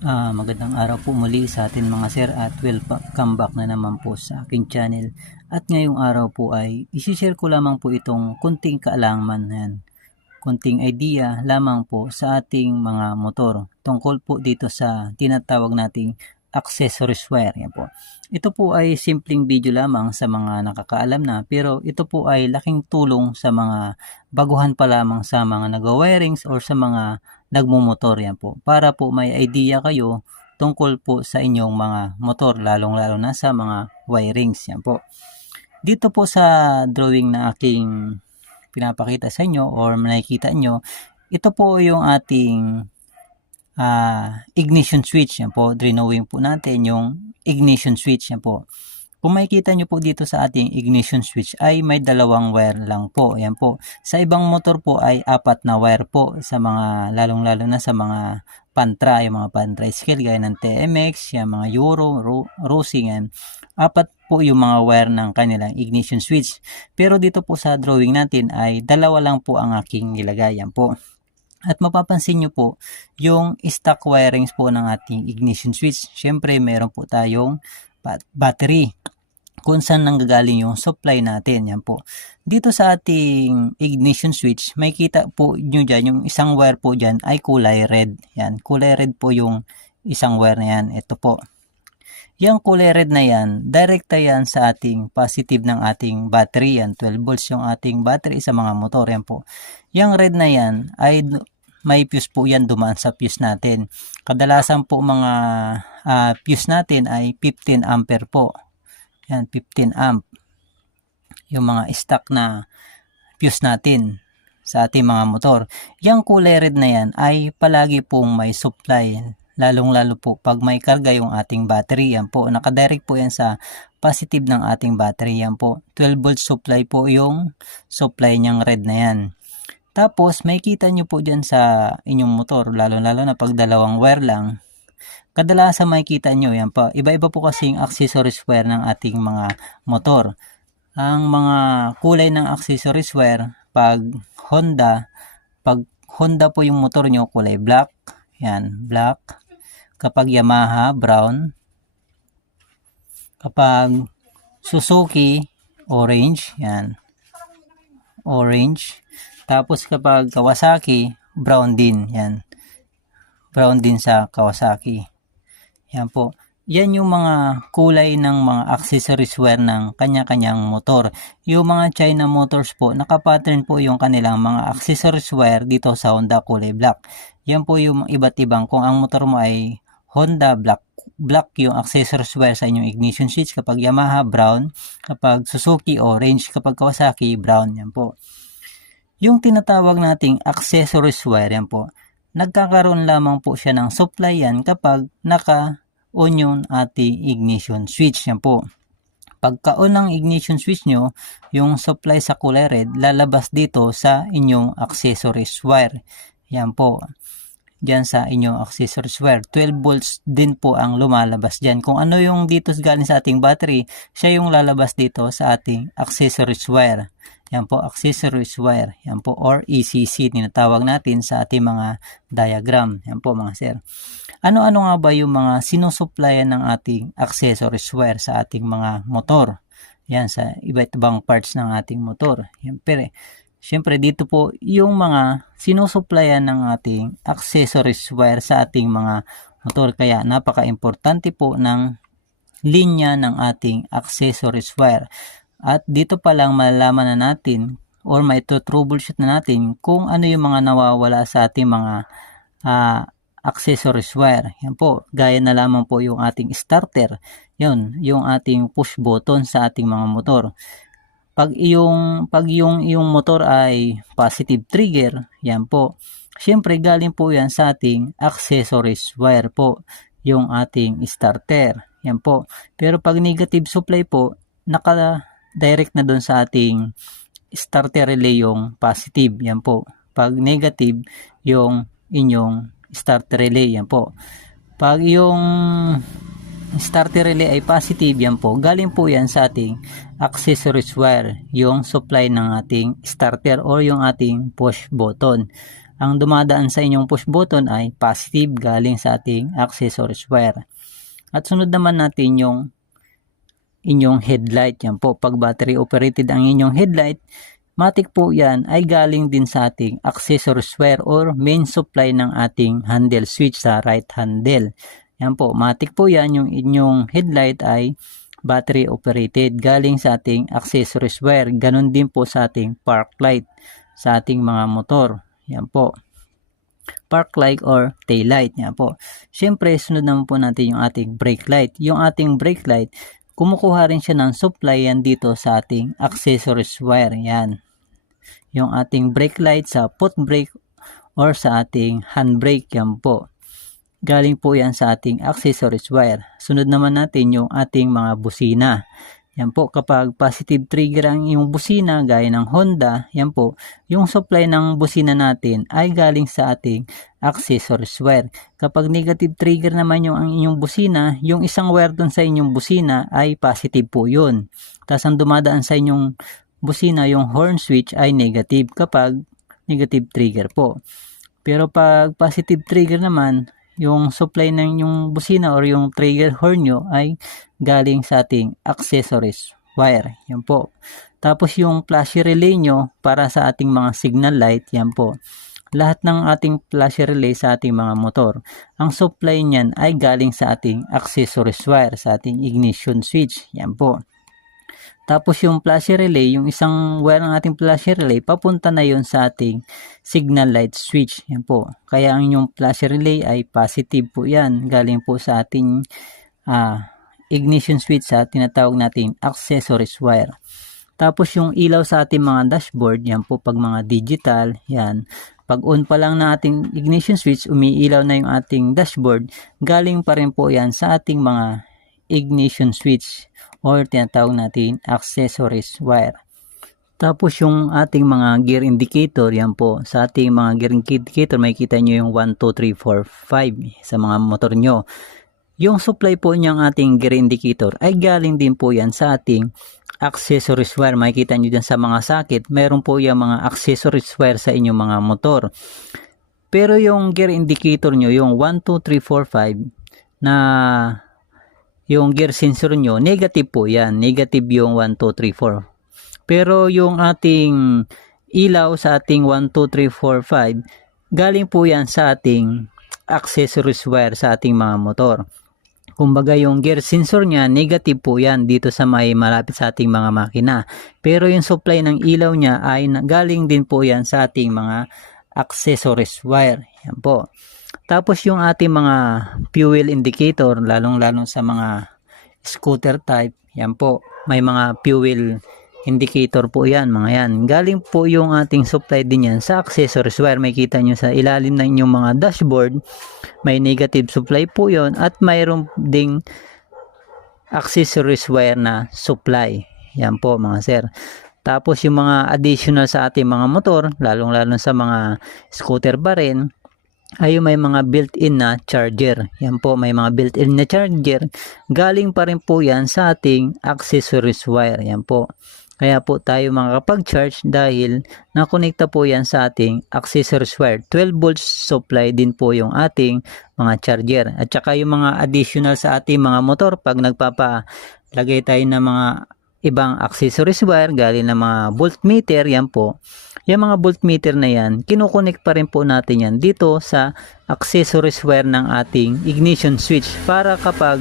Magandang araw po muli sa atin mga sir at welcome back na naman po sa aking channel. At ngayong araw po ay isi-share ko lamang po itong kunting kaalaman yan, kunting idea lamang po sa ating mga motor tungkol po dito sa tinatawag nating accessories wear. Yan po. Ito po ay simpleng video lamang sa mga nakakaalam na, pero ito po ay laking tulong sa mga baguhan pa lamang sa mga nag-wirings or sa mga nagmumotor. Yan po, para po may idea kayo tungkol po sa inyong mga motor, lalong-lalo na sa mga wirings. Yan po. Dito po sa drawing na aking pinapakita sa inyo or nakikita nyo, ito po yung ating ignition switch. Yan po, drawing po natin yung ignition switch. Yan po. Kung makikita nyo po dito sa ating ignition switch ay may dalawang wire lang po. Yan po. Sa ibang motor po ay 4 na wire po, sa mga lalong-lalo na sa mga pantra, yung mga pantra scale gaya ng TMX, yung mga Euro, Rosing, yan. 4 po yung mga wire ng kanilang ignition switch. Pero dito po sa drawing natin ay 2 lang po ang aking nilagay. Yan po. At mapapansin nyo po yung stock wirings po ng ating ignition switch. Syempre meron po tayong battery kung saan nanggagaling yung supply natin. Yan po. Dito sa ating ignition switch, may kita po nyo dyan, yung isang wire po dyan ay kulay red. Yan, kulay red po yung isang wire na yan. Ito po. Yung kulay red na yan, direkta yan sa ating positive ng ating battery. Yan, 12 volts yung ating battery sa mga motor. Yan po. Yung red na yan ay may fuse po yan, dumaan sa fuse natin. Kadalasan po mga fuse natin ay 15 ampere po. Yan, 15 amp. Yung mga stock na fuse natin sa ating mga motor. Yung kulay red na yan ay palagi pong may supply. Lalong-lalo po pag may karga yung ating battery. Yan po, nakadirect po yan sa positive ng ating battery. Yan po, 12 volt supply po yung supply niyang red na yan. Tapos, may kita nyo po dyan sa inyong motor, lalo-lalo na pag dalawang wire lang. Kadalasan makikita nyo, yan pa, iba-iba po kasi yung accessories wire ng ating mga motor. Ang mga kulay ng accessories wire, pag Honda po yung motor nyo, kulay black. Yan, black. Kapag Yamaha, brown. Kapag Suzuki, orange. Yan, orange. Tapos kapag Kawasaki, brown din. Yan, brown din sa Kawasaki. Yan po. Yan yung mga kulay ng mga accessories wear ng kanya-kanyang motor. Yung mga China Motors po, nakapattern po yung kanilang mga accessories wear dito sa Honda, kulay black. Yan po yung iba't ibang, kung ang motor mo ay Honda, black yung accessories wear sa inyong ignition switch. Kapag Yamaha, brown. Kapag Suzuki, orange. Kapag Kawasaki, brown. Yan po. Yung tinatawag nating accessories wire, yan po, nagkakaroon lamang po siya ng supply yan kapag naka-on yung ating ignition switch. Yan po. Pagka-on ng ignition switch nyo, yung supply sa kulay red, lalabas dito sa inyong accessories wire. Yan po. Diyan sa inyong accessories wire. 12 volts din po ang lumalabas dyan. Kung ano yung dito galing sa ating battery, siya yung lalabas dito sa ating accessories wire. Yan po, accessories wire. Yan po, or ECC, tinatawag natin sa ating mga diagram. Yan po mga sir. Ano-ano nga ba yung mga sinusupplyan ng ating accessories wire sa ating mga motor? Yan, sa iba't ibang parts ng ating motor. Yan, pero siyempre dito po yung mga sinusupplyan ng ating accessories wire sa ating mga motor. Kaya napaka-importante po ng linya ng ating accessories wire. At dito pa lang malalaman na natin or may troubleshoot na natin kung ano yung mga nawawala sa ating mga accessories wire. Yan po, gaya na lamang po yung ating starter. Yun, yung ating push button sa ating mga motor. Pag yung motor ay positive trigger, yan po, syempre galing po yan sa ating accessories wire po, yung ating starter. Yan po. Pero pag negative supply po, naka-direct na doon sa ating starter relay yung positive. Yan po. Pag negative, yung inyong starter relay. Yan po. Pag yung starter relay ay positive, yan po, galing po yan sa ating accessories wire, yung supply ng ating starter or yung ating push button. ang dumadaan sa inyong push button ay positive galing sa ating accessories wire. At sunod naman natin yung inyong headlight. Yan po, pag battery operated ang inyong headlight, matik po yan ay galing din sa ating accessories wire or main supply ng ating handle switch sa right handle. Yan po, matik po yan yung inyong headlight ay battery operated galing sa ating accessories wire. Ganon din po sa ating park light sa ating mga motor. Yan po, park light or tail light. Yan po. Siyempre, sunod naman po natin yung ating brake light. Yung ating brake light, kumukuha rin siya ng supply yan dito sa ating accessories wire. Yan. Yung ating brake light sa foot brake or sa ating handbrake. Yan po. Galing po yan sa ating accessories wire. Sunod naman natin yung ating mga busina. Yan po, kapag positive trigger ang iyong busina gaya ng Honda, yan po, yung supply ng busina natin ay galing sa ating accessories wire. Kapag negative trigger naman yung ang inyong busina, yung isang wire dun sa inyong busina ay positive po yun. Tapos ang dumadaan sa inyong busina, yung horn switch ay negative kapag negative trigger po. Pero pag positive trigger naman, yung supply ng yung busina or yung trigger horn nyo ay galing sa ating accessories wire. Yan po. Tapos yung flasher relay nyo para sa ating mga signal light, yan po. Lahat ng ating flasher relay sa ating mga motor, ang supply niyan ay galing sa ating accessories wire, sa ating ignition switch. Yan po. Tapos yung flasher relay, yung isang wire ng ating flasher relay, papunta na yon sa ating signal light switch. Yan po. Kaya ang inyong flasher relay ay positive po yan. Galing po sa ating ignition switch sa tinatawag nating accessories wire. Tapos yung ilaw sa ating mga dashboard, yan po pag mga digital, yan. Pag on pa lang na ating ignition switch, umiilaw na yung ating dashboard, galing pa rin po yan sa ating mga ignition switch or tinatawag natin accessories wire. Tapos yung ating mga gear indicator, yan po, sa ating mga gear indicator, makikita nyo yung 1, 2, 3, 4, 5 sa mga motor nyo. Yung supply po niyang ating gear indicator ay galing din po yan sa ating accessories wire. Makikita nyo dyan sa mga sakit, meron po yung mga accessories wire sa inyong mga motor. Pero yung gear indicator nyo, yung 1, 2, 3, 4, 5 na yung gear sensor nyo, negative po yan. Negative yung 1, 2, 3, 4. Pero yung ating ilaw sa ating 1, 2, 3, 4, 5, galing po yan sa ating accessories wire sa ating mga motor. Kumbaga yung gear sensor niya, negative po yan dito sa may malapit sa ating mga makina. Pero yung supply ng ilaw niya ay galing din po yan sa ating mga accessories wire. Yan po. Tapos yung ating mga fuel indicator, lalong-lalong sa mga scooter type, yan po, may mga fuel indicator po yan, mga yan. Galing po yung ating supply din yan sa accessories wire. May kita nyo sa ilalim ng inyong mga dashboard, may negative supply po yon at mayroon ding accessories wire na supply. Yan po mga sir. Tapos yung mga additional sa ating mga motor, lalong-lalong sa mga scooter ba rin, ay may mga built-in na charger. Yan po, may mga built-in na charger. Galing pa rin po yan sa ating accessories wire. Yan po. Kaya po tayo makakapag-charge dahil nakonekta po yan sa ating accessories wire. 12 volts supply din po yung ating mga charger. At saka yung mga additional sa ating mga motor, pag nagpapalagay tayo ng mga ibang accessories wire, galing ng mga voltmeter, yan po. Yung mga voltmeter na yan, kinukonek pa rin po natin yan dito sa accessories wire ng ating ignition switch para kapag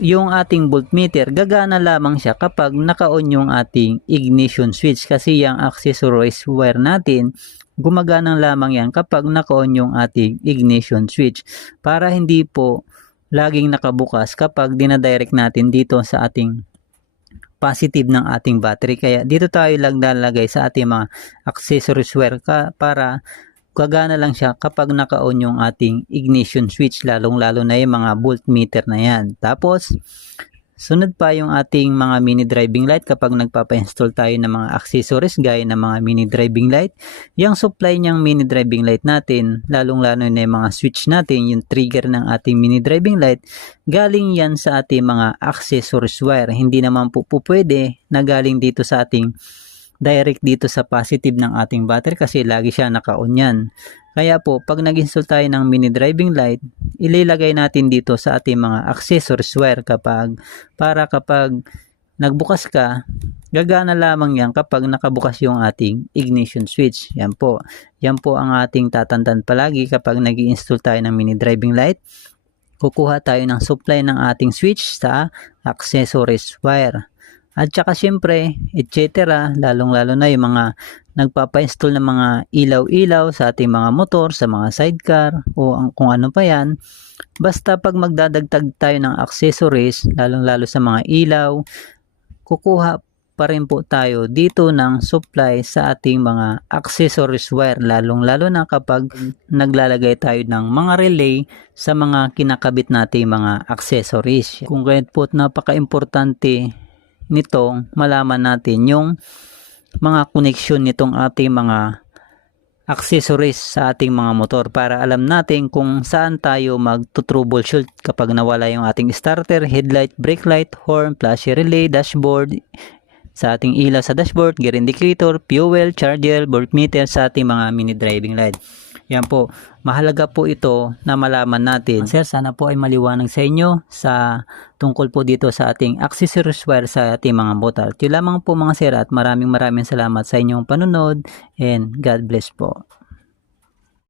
yung ating voltmeter, gagana lamang siya kapag naka-on yung ating ignition switch kasi yung accessories wire natin, gumagana lamang yan kapag naka-on yung ating ignition switch para hindi po laging nakabukas kapag dinadirect natin dito sa ating positive ng ating battery. Kaya dito tayo lang lalagay sa ating mga accessories wire para gagana lang siya kapag naka-on yung ating ignition switch, lalong-lalo na yung mga voltmeter na yan. Tapos sunod pa yung ating mga mini driving light kapag nagpapa-install tayo ng mga accessories gaya ng mga mini driving light. Yung supply niyang mini driving light natin, lalong-lalo na yung mga switch natin, yung trigger ng ating mini driving light, galing yan sa ating mga accessories wire. Hindi naman po pwede na galing dito sa ating direct dito sa positive ng ating battery kasi lagi siya naka-on yan. Kaya po, pag nag-install tayo ng mini driving light, ililagay natin dito sa ating mga accessories wire para kapag nagbukas ka, gagana lamang yan kapag nakabukas yung ating ignition switch. Yan po. Yan po ang ating tatandaan palagi kapag nag-i-install tayo ng mini driving light. Kukuha tayo ng supply ng ating switch sa accessories wire. At saka syempre, etc. lalong-lalo na yung mga nagpapa-install ng mga ilaw-ilaw sa ating mga motor, sa mga sidecar o kung ano pa yan. Basta pag magdadagdag tayo ng accessories, lalong-lalo sa mga ilaw, kukuha pa rin po tayo dito ng supply sa ating mga accessories wire, lalong-lalo na kapag naglalagay tayo ng mga relay sa mga kinakabit nating mga accessories. Kung kaya po napaka-importante nitong malaman natin yung mga connection nitong ating mga accessories sa ating mga motor para alam natin kung saan tayo mag-troubleshoot kapag nawala yung ating starter, headlight, brake light, horn, flashy relay, dashboard, sa ating ilaw sa dashboard, gear indicator, fuel, charger, voltmeter sa ating mga mini driving light. Yan po, mahalaga po ito na malaman natin. Sir, sana po ay maliwanag sa inyo sa tungkol po dito sa ating accessories wire sa ating mga motor. Ito lamang po mga sir at maraming salamat sa inyong panunod and God bless po.